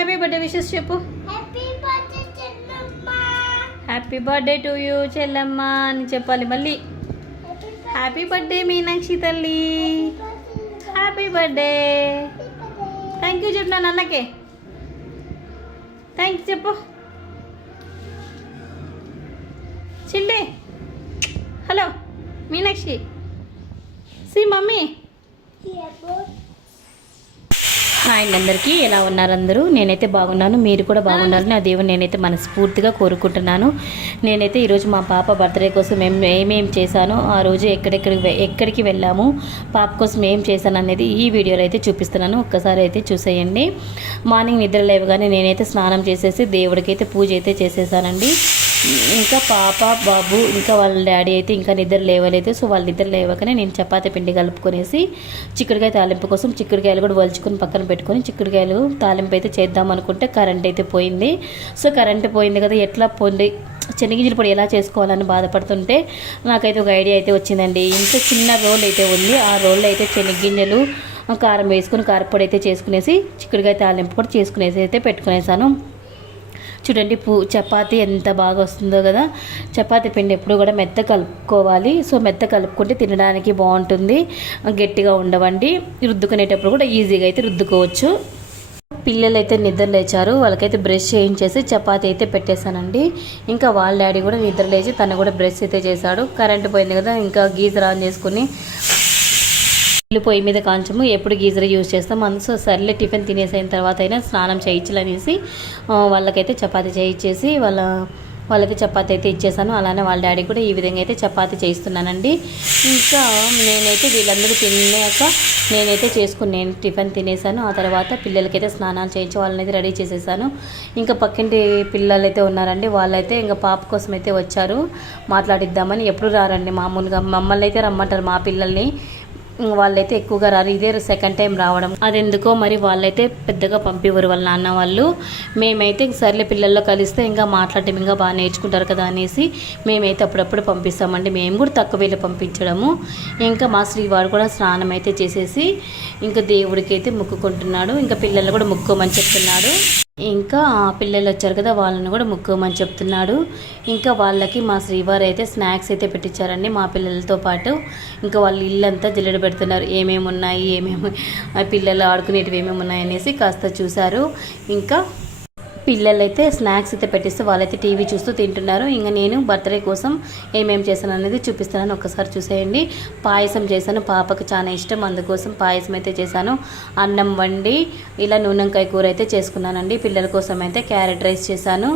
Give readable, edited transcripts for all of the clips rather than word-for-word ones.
Happy birthday wishes చెప్పు. Happy birthday to you చెల్లమ్మ అని చెప్పాలి మళ్ళీ. హ్యాపీ బర్త్డే మీనాక్షి తల్లి, హ్యాపీ బర్త్డే. థ్యాంక్ యూ చెప్పు నా అన్నకే. థ్యాంక్ యూ చెప్పు. చిల్లి హలో మీనాక్షి సి మమ్మీ. హాయ్ అందరికీ, ఎలా ఉన్నారు అందరూ? నేనైతే బాగున్నాను, మీరు కూడా బాగున్నారని ఆ దేవుని నేనైతే మనస్ఫూర్తిగా కోరుకుంటున్నాను. నేనైతే ఈరోజు మా పాప బర్త్డే కోసం ఏమేం చేశానో, ఆ రోజు ఎక్కడికి వెళ్ళాము, పాప కోసం ఏం చేశాను అనేది ఈ వీడియోలో అయితే చూపిస్తున్నాను. ఒక్కసారి అయితే చూసేయండి. మార్నింగ్ నిద్ర లేవగానే నేనైతే స్నానం చేసేసి దేవుడికి అయితే పూజ అయితే చేసేసానండి. ఇంకా పాప బాబు ఇంకా వాళ్ళ డాడీ అయితే ఇంకా నిద్ర లేవలేదు. సో వాళ్ళ నిద్ర లేవగానే నేను చపాతీ పిండి కలుపుకొనేసి చిక్కుడుకాయ తాలింపు కోసం చిక్కుడుకాయలు కూడా వలుచుకొని పక్కన పెట్టుకొని చిక్కుడుకాయలు తాలింపు అయితే చేద్దాం అనుకుంటే కరెంట్ అయితే పోయింది. సో కరెంట్ పోయింది కదా, ఎట్లా పొంది శనగగింజల పొడి ఎలా చేసుకోవాలని బాధపడుతుంటే నాకైతే ఒక ఐడియా అయితే వచ్చిందండి. ఇంత చిన్న రోల్ అయితే ఉంది, ఆ రోల్లో అయితే శనగగింజలు కారం వేసుకొని కారపొడి అయితే చేసుకునేసి చిక్కుడుకాయ తాలింపు కూడా చేసుకునేసి అయితే పెట్టుకునేసాను. చూడండి చపాతీ ఎంత బాగా వస్తుందో కదా. చపాతీ పిండి ఎప్పుడు కూడా మెత్త కలుపుకోవాలి. సో మెత్త కలుపుకుంటే తినడానికి బాగుంటుంది, గట్టిగా ఉండవండి. రుద్దుకునేటప్పుడు కూడా ఈజీగా అయితే రుద్దుకోవచ్చు. పిల్లలు అయితే నిద్ర లేచారు, వాళ్ళకైతే బ్రష్ చేయించేసి చపాతీ అయితే పెట్టేశానండి. ఇంకా వాళ్ళ డాడీ కూడా నిద్ర లేచి తను కూడా బ్రష్ అయితే చేశాడు. కరెంట్ పోయింది కదా, ఇంకా గీజర్ ఆన్ చేసుకుని పొయ్యి మీద కాంచము ఎప్పుడు గీజర్ యూజ్ చేస్తాం. అందులో సర్లే టిఫిన్ తినేసిన తర్వాత అయినా స్నానం చేయించాలనేసి వాళ్ళకైతే చపాతీ చేయించేసి వాళ్ళకి చపాతీ అయితే ఇచ్చేసాను. అలానే వాళ్ళ డాడీ కూడా ఈ విధంగా అయితే చపాతీ చేయిస్తున్నానండి. ఇంకా నేనైతే వీళ్ళందరూ తిన్నాక నేనైతే నేను టిఫిన్ తినేసాను. ఆ తర్వాత పిల్లలకైతే స్నానాలు చేయించి వాళ్ళని అయితే రెడీ చేసేసాను. ఇంకా పక్కింటి పిల్లలు అయితే ఉన్నారండి, వాళ్ళైతే ఇంకా పాప కోసం అయితే వచ్చారు మాట్లాడిద్దామని. ఎప్పుడు రారండి, మామూలుగా మమ్మల్ని అయితే రమ్మంటారు, మా పిల్లల్ని వాళ్ళైతే ఎక్కువగా రారు. ఇదే సెకండ్ టైం రావడం, అదెందుకో మరి వాళ్ళైతే పెద్దగా పంపివ్వరు వాళ్ళ నాన్న వాళ్ళు. మేమైతే సర్లే పిల్లల్లో కలిస్తే ఇంకా మాట్లాడటం ఇంకా బాగా నేర్చుకుంటారు కదా అనేసి మేమైతే అప్పుడప్పుడు పంపిస్తామండి. మేము కూడా తక్కువేళ పంపించడము. ఇంకా మా శ్రీవాడు కూడా స్నానం అయితే చేసేసి ఇంకా దేవుడికి అయితే మొక్కుకుంటున్నాడు. ఇంకా పిల్లలు కూడా మొక్కుకోమని చెప్తున్నాడు. ఇంకా పిల్లలు వచ్చారు కదా, వాళ్ళని కూడా మొక్కుకోమని చెప్తున్నాడు. ఇంకా వాళ్ళకి మా శ్రీవారు అయితే స్నాక్స్ అయితే పెట్టించారండి మా పిల్లలతో పాటు. ఇంకా వాళ్ళు ఇల్లంతా జిల్లెడ పెడుతున్నారు, ఏమేమి ఉన్నాయి పిల్లలు ఆడుకునేటివి ఏమేమి ఉన్నాయి అనేసి కాస్త చూశారు. ఇంకా పిల్లలైతే స్నాక్స్ అయితే పెట్టిస్తే వాళ్ళైతే టీవీ చూస్తూ తింటున్నారు. ఇంకా నేను బర్త్డే కోసం ఏమేమి చేశాను అనేది చూపిస్తున్నాను, ఒక్కసారి చూసేయండి. పాయసం చేశాను, పాపకు చాలా ఇష్టం, అందుకోసం పాయసం అయితే చేశాను. అన్నం వండి ఇలా నూనెంకాయ కూర అయితే చేసుకున్నానండి. పిల్లల కోసం అయితే క్యారెట్ రైస్ చేశాను.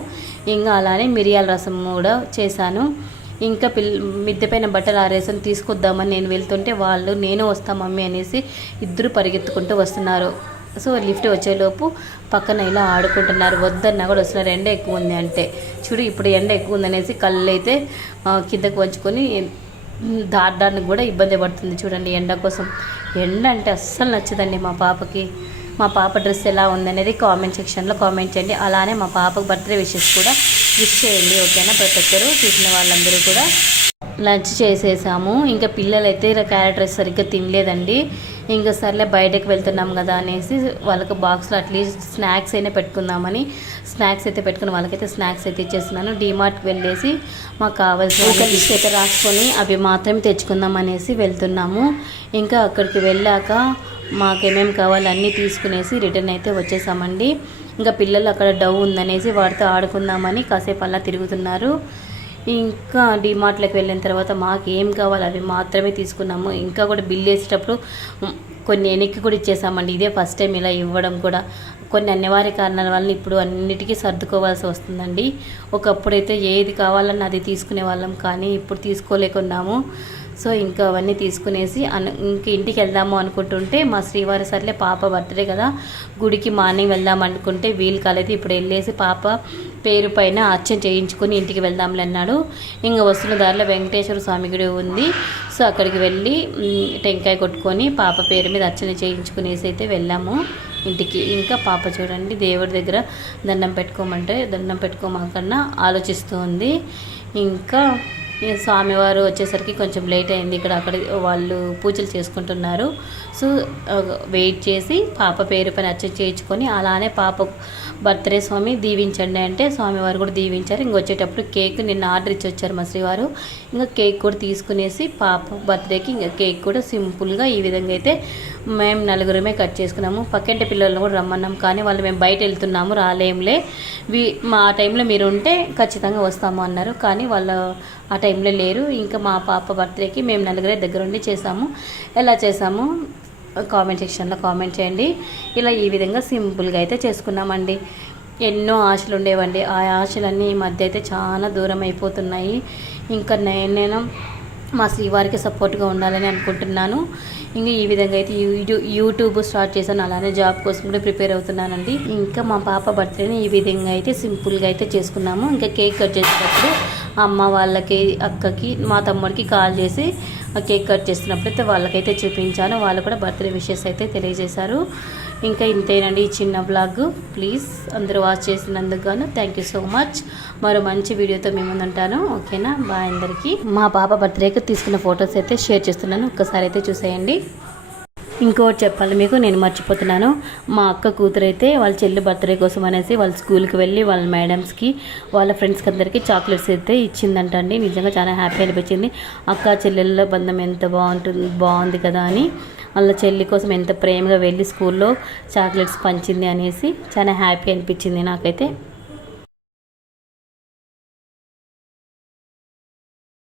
ఇంకా అలానే మిరియాల రసం కూడా చేశాను. ఇంకా మిద్దె పైన బట్టలు ఆరేసం తీసుకొద్దామని నేను వెళ్తుంటే నేను వస్తా మమ్మీ అనేసి ఇద్దరు పరిగెత్తుకుంటూ వస్తున్నారు. సో లిఫ్ట్ వచ్చేలోపు పక్కన ఇలా ఆడుకుంటున్నారు. వద్దన్నా కూడా వస్తున్నారు, ఎండ ఎక్కువ ఉంది అంటే. చూడు ఇప్పుడు ఎండ ఎక్కువ ఉందనేసి కళ్ళు అయితే కిందకు వంచుకొని దాటడానికి కూడా ఇబ్బంది పడుతుంది. చూడండి ఎండ కోసం. ఎండ అంటే అస్సలు నచ్చదండి మా పాపకి. మా పాప డ్రెస్ ఎలా ఉందనేది కామెంట్ సెక్షన్లో కామెంట్ చేయండి. అలానే మా పాపకు బర్త్డే విషెస్ కూడా విష్ చేయండి, ఓకేనా? ప్రతి ఒక్కరు చూసిన వాళ్ళందరూ కూడా. లంచ్ చేసేసాము. ఇంకా పిల్లలు అయితే క్యారెట్ రైస్ సరిగ్గా తినలేదండి. ఇంకా సర్లే బయటకు వెళ్తున్నాం కదా అనేసి వాళ్ళకి బాక్స్లో అట్లీస్ట్ స్నాక్స్ అయినా పెట్టుకుందామని స్నాక్స్ అయితే పెట్టుకుని వాళ్ళకైతే స్నాక్స్ అయితే ఇచ్చేస్తున్నాను. డీమార్ట్కి వెళ్ళేసి మాకు కావాల్సిన ఒక లిస్ట్ అయితే రాసుకొని అవి మాత్రమే తెచ్చుకుందాం అనేసి వెళ్తున్నాము. ఇంకా అక్కడికి వెళ్ళాక మాకేమేమి కావాలో అన్నీ తీసుకునేసి రిటర్న్ అయితే వచ్చేసామండి. ఇంకా పిల్లలు అక్కడ డవ్ ఉందనేసి వాటితో ఆడుకుందామని కాసేపు అలా తిరుగుతున్నారు. ఇంకా డీమార్ట్లోకి వెళ్ళిన తర్వాత మాకు ఏం కావాలో అవి మాత్రమే తీసుకున్నాము. ఇంకా కూడా బిల్ వేసేటప్పుడు కొన్ని వెనక్కి కూడా ఇచ్చేసామండి. ఇదే ఫస్ట్ టైం ఇలా ఇవ్వడం కూడా. కొన్ని అనివార్య కారణాల వల్ల ఇప్పుడు అన్నిటికీ సర్దుకోవాల్సి వస్తుందండి. ఒకప్పుడైతే ఏది కావాలన్నా అది తీసుకునే వాళ్ళం, కానీ ఇప్పుడు తీసుకోలేకున్నాము. సో ఇంకా అవన్నీ తీసుకునేసి ఇంక ఇంటికి వెళ్దాము అనుకుంటుంటే మా శ్రీవారి సర్లే పాప బర్త్డే కదా, గుడికి మార్నింగ్ వెళ్దాం అనుకుంటే వీలు కాలేదు. ఇప్పుడు వెళ్ళేసి పాప పేరు పైన అర్చన చేయించుకొని ఇంటికి వెళ్దాంలే అన్నాడు. ఇంకా వస్తున్న దారిలో వెంకటేశ్వర స్వామి గుడి ఉంది. సో అక్కడికి వెళ్ళి టెంకాయ కొట్టుకొని పాప పేరు మీద అర్చన చేయించుకునేసి అయితే వెళ్ళాము ఇంటికి. ఇంకా పాప చూడండి దేవుడి దగ్గర దండం పెట్టుకోమంటే దండం పెట్టుకోమకన్నా ఆలోచిస్తూ ఉంది. ఇంకా స్వామివారు వచ్చేసరికి కొంచెం లేట్ అయింది. అక్కడ వాళ్ళు పూజలు చేసుకుంటున్నారు. సో వెయిట్ చేసి పాప పేరు పైన అర్చన చేయించుకొని అలానే పాప బర్త్డే స్వామి దీవించండి అంటే స్వామివారు కూడా దీవించారు. వచ్చేటప్పుడు కేక్ నిన్న ఆర్డర్ ఇచ్చి వచ్చారు మా శ్రీవారు. ఇంకా కేక్ కూడా తీసుకునేసి పాప బర్త్డేకి ఇంకా కేక్ కూడా సింపుల్గా ఈ విధంగా అయితే మేము నలుగురమే కట్ చేసుకున్నాము. పక్కింటి పిల్లలను కూడా రమ్మన్నాం, కానీ వాళ్ళు మేము బయట వెళ్తున్నాము రాలేంలే, మా టైంలో మీరు ఉంటే ఖచ్చితంగా వస్తాము అన్నారు. కానీ వాళ్ళు ఆ టైంలో లేరు. ఇంకా మా పాప బర్త్డేకి మేము నలుగురే దగ్గరుండి చేసాము. ఎలా చేసాము కామెంట్ సెక్షన్లో కామెంట్ చేయండి. ఇలా ఈ విధంగా సింపుల్గా అయితే చేసుకున్నామండి. ఎన్నో ఆశలు ఉండేవండి, ఆ ఆశలన్నీ ఈ మధ్య అయితే చాలా దూరం అయిపోతున్నాయి. ఇంకా నేను మా శ్రీవారికి సపోర్ట్గా ఉండాలని అనుకుంటున్నాను. ఇంకా ఈ విధంగా అయితే యూట్యూబ్ స్టార్ట్ చేశాను, అలానే జాబ్ కోసం కూడా ప్రిపేర్ అవుతున్నానండి. ఇంకా మా పాప బర్త్డేని ఈ విధంగా అయితే సింపుల్గా అయితే చేసుకున్నాము. ఇంకా కేక్ కట్ చేసేటప్పుడు అమ్మ వాళ్ళకి, అక్కకి, మా తమ్ముడికి కాల్ చేసి కేక్ కట్ చేస్తున్నప్పుడు అయితే వాళ్ళకైతే చూపించాను. వాళ్ళు కూడా బర్త్డే విషెస్ అయితే తెలియజేశారు. ఇంకా ఇంతేనండి ఈ చిన్న బ్లాగ్. ప్లీజ్ అందరూ వాచ్ చేసినందుకు గాను థ్యాంక్ యూ సో మచ్. మరో మంచి వీడియోతో మేము ముందుంటాను. ఓకేనా, బాయ్ అందరికీ. మా పాప బర్త్డేకి తీసుకున్న ఫొటోస్ అయితే షేర్ చేస్తున్నాను, ఒక్కసారి అయితే చూసేయండి. ఇంకోటి చెప్పాలి మీకు, నేను మర్చిపోతున్నాను. మా అక్క కూతురు అయితే వాళ్ళ చెల్లి బర్త్డే కోసం అనేసి వాళ్ళ స్కూల్కి వెళ్ళి వాళ్ళ మేడమ్స్కి, వాళ్ళ ఫ్రెండ్స్కి అందరికీ చాక్లెట్స్ అయితే ఇచ్చిందంట అండి. నిజంగా చాలా హ్యాపీ అనిపించింది. అక్క చెల్లెళ్ళ బంధం ఎంత బాగుంది కదా అని, వాళ్ళ చెల్లి కోసం ఎంత ప్రేమగా వెళ్ళి స్కూల్లో చాక్లెట్స్ పంచింది అనేసి చాలా హ్యాపీ అనిపించింది నాకైతే.